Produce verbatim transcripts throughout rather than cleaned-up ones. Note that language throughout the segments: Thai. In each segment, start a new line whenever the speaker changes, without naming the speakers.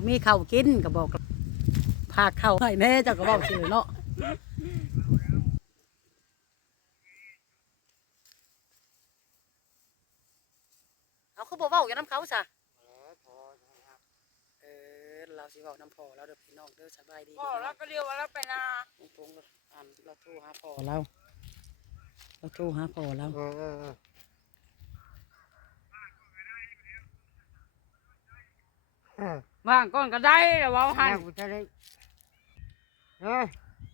มีข้าวกินก็บอกพาข้าวให้แน่เจ้าก็บอกสิเนาะเอาคือบ่เว้าอย่างน้ำเขาซะเออเราสิเว้าน้ำพ่อเราเด้อพี่น้องเด้อสบายดี
พ่อเราก็เรียกว่าเราไปนา
ตรงๆอันเราโทรหาพ่อเราเราโทรหาพ่อเรา
ว่างก้อนก็ได้แต่ว่าหัน
เฮ้ย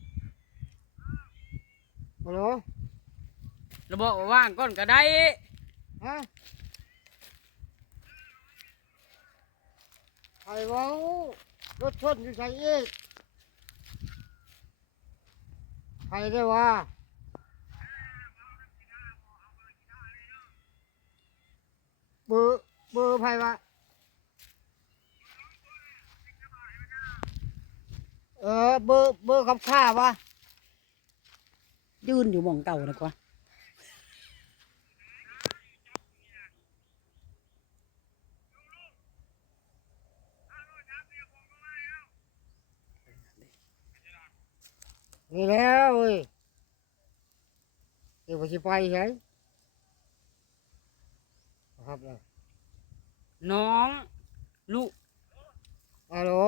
ฮัลโหล
เราบอกว่าว่างก้อนก็ได้
ฮะใครเว้ารถชนอยู่ใส่อีกใครได้ว่าเบอร์เบอร์ใครวะเออเบอร์เบอร์ขับข้าวะ
ยืนอยู่หม่องเก่านะกว่า
นี่แล้วเว้ยเดี๋ยวไปไปใช่ครับเลย
น้องลูก
ฮัลโหล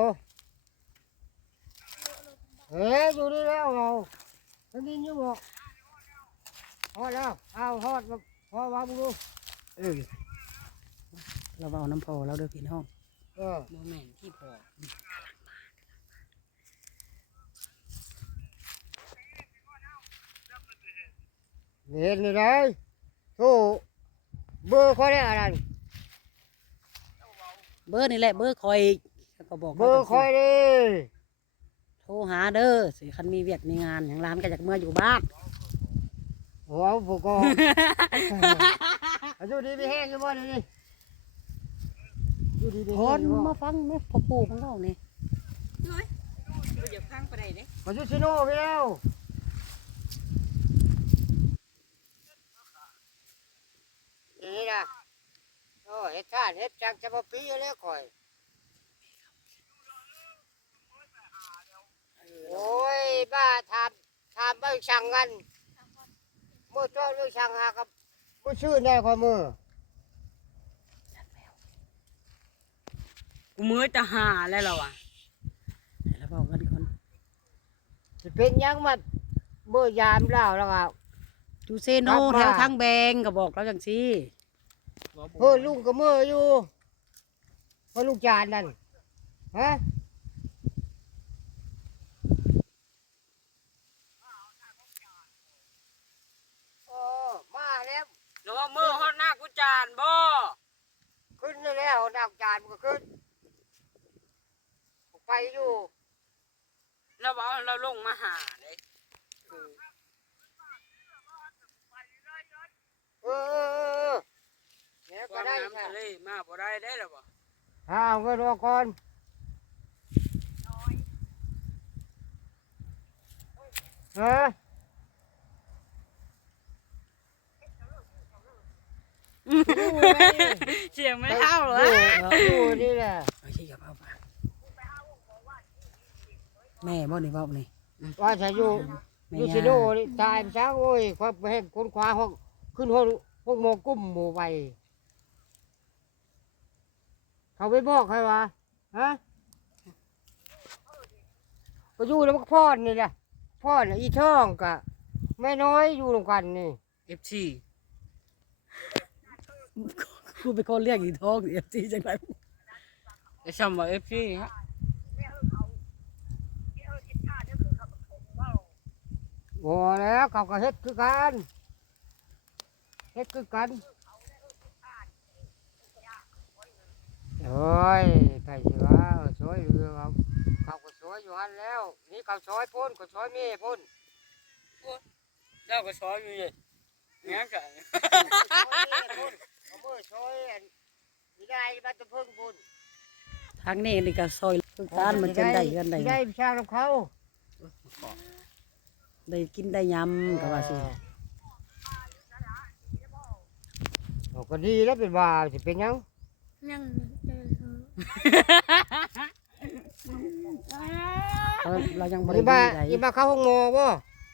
เฮ้ยอยู่นี่แล้วเราได้ยินอยู่บ่ฮอดแล้วเอาฮอดพอวางดู
เออเราเอาน้ำพอเราเด้อพี่น้อง
เออ
โมเมนต์ที่พอ
เห็นนี่เลยโธ่เบอร์เขาได้อะไร
เบอร์นี่แหละเบอร์คอยก็บอก
เบอร์คอยดิ
โทรหาเด้อสิคันมีเวียกมีงานอย่างร้านก็จากเมื่ออยู่บ้าน
หัวผูกคออยู่ดีไม่แห้งอยู่บ่นี่อยู่ดีไม่
ค
แห้ง
น
อยู่บ่
มาฟังแม่พ่อปู่ของเราเนี่ย
เฮ้ยเดี๋ยวพังไปได้เด้
มาอยู่ชิโน่ไปแล้วนี่นะโอ้เฮ็ดท่านเฮ็ดจังจะมาปีอยู่แล้วข่อยโอ้ยบ้าทำทำไม่สั่งกันเมื่อจ้องเรื่องสั่งหากับมือชื่อแน่ความมือ
กูมือจะหาแล้วเราอ่ะ
แล้วบอกกันคน
จะเป็นยังมาเมื่อยามแล้วแล้วก็
จูเซโนแถวทางแบงก็บอกเราจังสิ
เฮ้ยลุงก็เมื่ออยู่เพราะลูกจานนั่นฮะโอ้มาแล้ว
แล้วว่ามือฮอดหน้ากูจานบ่
ขึ้นแล้วนักจานมันก็ขึ้นไปอยู่
แล้วว่าเราลงมาหาเลย
เออเออเนี่ยก็ได้ค่ะ
เลยมาบ่ได้ได้หรอบ่
อ้าวเงินรอก่อนฮะ
เสียงไม่เท่าเหรอ
อยู่นี่แหละ
โอเคกับเอาแม่บ่นี่บ่นี่
ว่าจะอยู่อยู่ชิโน่ตายช้างโอ้ยความแห้งคนขวาห้องขึ้นห้องห้องมองกุ้มหมู่ไปเขาไปบอกใครวะฮะก็อยู่แล้วพ่อนี่แหละพ่อเนี่ยอีช่องกะแม่น้อยอยู่ตรงกันนี่
เอฟซี
กูไปคนเรียกอีท้องเอฟซีจังไร
ไอ้ชมว่าเอฟซีฮะ
โอ้แล้วเขาก็เฮ็ดคือกันเฮ็ดคือกันโอ้ยใครสิว่าช่วยเรือเขาเขาก็ช่วยอยู่หันแล้วนี่เขาช่วยพ่นก็ช่วยแม่พ่น
เจ้าก็ช่วยอยู่เลยงั้นกัน
เขาเมื่อช่วยนี่ได้บ้านตะพึ่งพ่น
ทางนี้นี่ก็ซอยคือการมันจะได้กันได้
ได้ชาของเขา
ได้กินได้ยำก็ว่าสิ
โอ้ก็ดีแล้วเป็นว่าสิเป็นยัง
ยังเจอเขา
เราเรายังบ
อี
ริ
บ้า
ใหญ่
อีบ้าเข้าห้องหมอบ่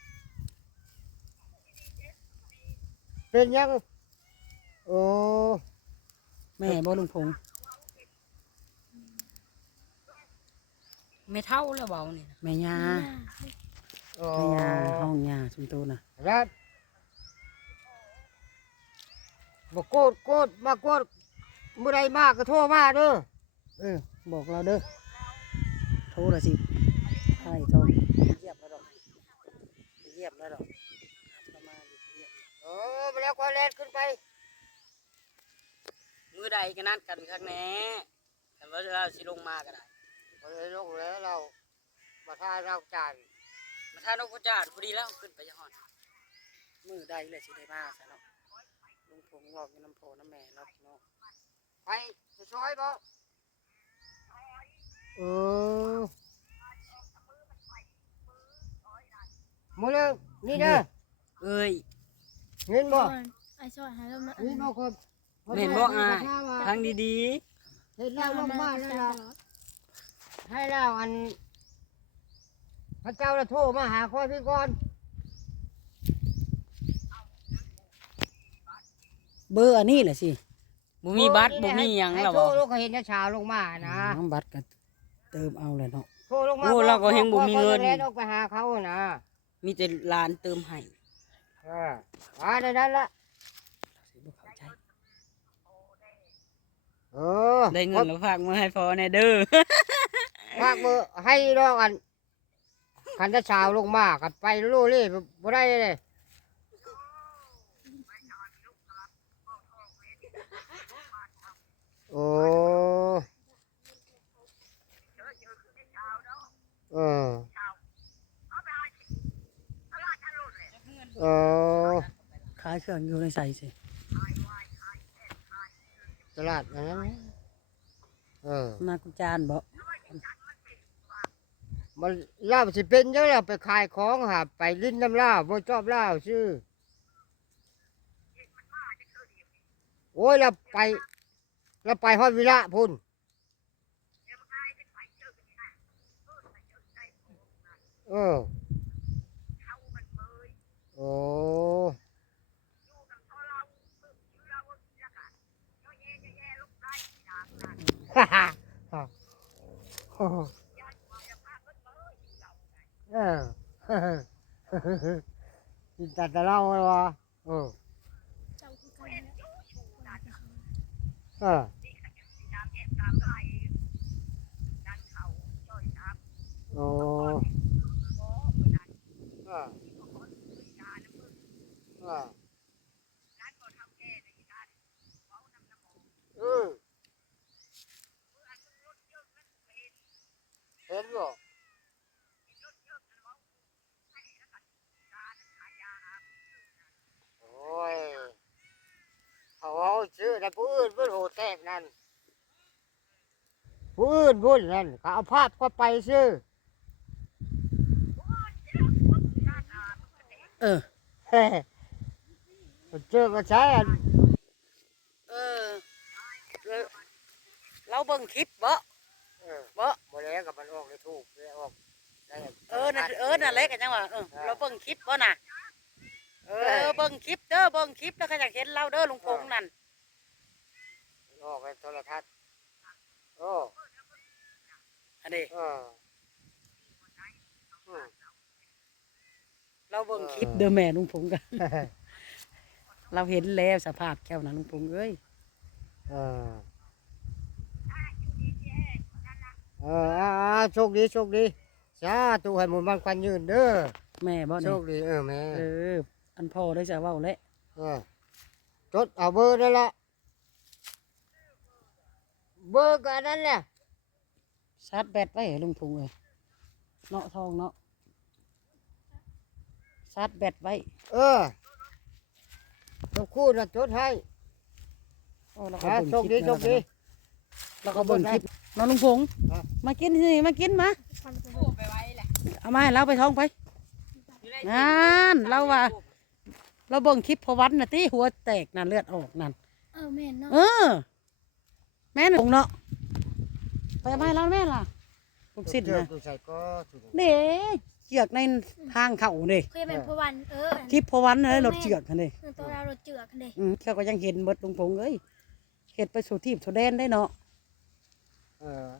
เป็นยังโอ้
แม่บ่ลุงพงษ์
ไม่เท่าแล้วเบานี่นะ
แม่ยา
โอ้
แม่ยาห้องยาชุมโตน่ะ
แล้วบ่โกดโกดมาโกดมื้อใดมาก็โทรมาเด้อ
เออบอกเราเด้อโทรละสิใช่โทรเยียบแล้วดอกเยียบแล้วดอกประมาณเยียบ
เออมาแล้วก็แล่นขึ้นไป
มือใดก็นัดกันข้างแน่แต่ว่าเราสิลงมาก็ได้
บ่ได้ลงแล้วเรามาทาเราจ่าย
มาท่านกจาดพอดีแล้วขึ้นไปยังหอน
มือใดเลยสิได้มาซะเนาะลุงพงษ์บอกอยู่น้ำโพน้ำแม่เราพี่น้อง
ไปจะช่วยบ่เออมาเลยนี่เด้อ
เอ้ย
เห็นบ่
ไอ้ชอยหายแล้วมา
เห็นบ่คน
เห็นบ่อ่ะทางดี
เห็นแล้วลงมาแล้วล่ะให้แล้วอันพระเจ้าละโทรมาหาคอยพี่ก่อน
เบอร์อันนี้แหละสิ
ๆบ่มีบัตรบ่มีหยัง
ให้
แล้ว
โทร
บ่
ลูกก็เห็นเช้าลงมานะ
น้ำบัตรก็เติมเอาเลยเนาะ
โทรลงมา
โอ้เราก็เห็นบ่มีเงิน
แล้วออกไปหาเขานะ
มีแต่หลานเติมให้
เออมาได้นั้นละ
สิบ่เข้าใจ
เออ
ได้เงินแล้วฝากมาให้พ่อแน่เด้อ
ฝากมือให้รองอันคันจะเช้าลงมากันไปโลเล่บ่ได้เลยโอ้เออเออ
ขายเครื่องอยู่ในใส่สิ
ตลาดนะเออ
มากุจานบ่
มันเล่าสิเป็นเยอะแล้วไปขายของหาไปลิ้นน้ำเหล้าบ่ชอบเหล้าชื่อโอ้ยเราไปเราไปฮอดวิระพุ่นเออโอ้ฮ่าฮ่าฮ่าเออกินแต่แต่เหล้าเลยวะเออ
เจ้าคือกันแล้ว
เออโอ้เออเออเออเห็นบ่โอ้ยเขาเอาชื่อแต่ผู้อื่นเพื่อนโหดแทกนั่นผู้อื่นพูดนั่นเขาเอาภาพก็ไปชื่อ
เออ
เฮ้เจอก็ใช้อัน
เออเราเบิ่งคลิปบ่
เออ
บ่
บ่แล้วกับมันออกเลยถูกเลยออกได้
เออนั่นเออนั่นแหละกันจังว่าเออเราเบิ่งคลิปบ่น่ะเออเบิ่งคลิปเด้อเบิ่งคลิปแล้วก็อยากเห็นเราเด้อลุงพงษ์นั่น
ออกไปโทรทัศน์โอ้
อันนี้
เอออืม
เราเบิ่งคลิปเด้อแม่ลุงพงษ์กัน เราเห็นแล้วสภาพแก้วนะลุงพงษ์เอ้ย
เออเอออ่าอ่าโชคดีโชคดีสาธุให้หมุนมันควันยืนเด้อ
แม่บ่
โช
เนี่ย
คดีเออแม่
เอออันพ่อได้จะเว้าแล้ว
เออจดเอาเบอร์นั่นละเบอร์กันนั่นแหละ
ชาร์จแบตไว้ให้ลุงพงษ์เอ้ยเนาะทองเนาะชาร์จแบตไว้
เออต้องคู่นะจดให้
โอ้เราก็
ฮะ
เบิ่ง
โชค
ค
ดี
ลิป
โชคดี
เราก็เบิ่งคลิปน้องลุงพงษ์
ฮะ
มากินสิมากินมา
พันไป
โอ้ไปไว้แหละ
เอามาให้เราไปท้องไป งานเราว่า เราเบิ่งคลิปพอวันน่ะตีหัวแตกนั่นเลือดออกนั่น
เออแม่นเนาะ
เออ แม่นผงเนาะไปเอามาให้เราแม่ล่ะผลูกศิษย์
เจ้า
นะ
กูใส่ก็ถูก
เด้เจือกในทางเข้าเด้
เคยเป็นพวันเออ
คลิปพอวันเลยรถเจือกกันเด้
ตัวเรารถเจือกกันเด้
อืมเขาก็ยังเห็นเบิดลุงพงเอ้ยเฮ็ดไปสู่ทีบสู่แดนได้เนาะ
เออ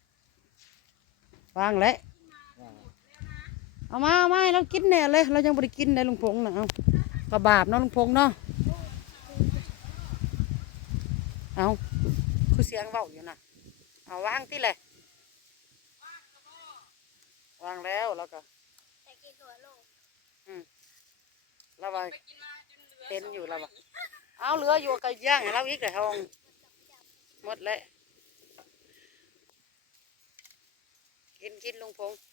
วางแล้ว
ว่า
เอามาเอามาให้เรากินแน่เลยเรายังบ่ได้กินได้ลุงพงน่ะเอาก็บาปเนาะลุงพงเนาะเอาคือเสียงเว้าอยู่น่ะเอาวางติแหละวางแล้วแล้วก็
แต่กินหัวโลก
เราว่าเห็นอยู่เราว่าเอาเหลืออยู่ไก่ย่างให้เราอีกเลยทองหมดแล้วกินกินลุงพงษ์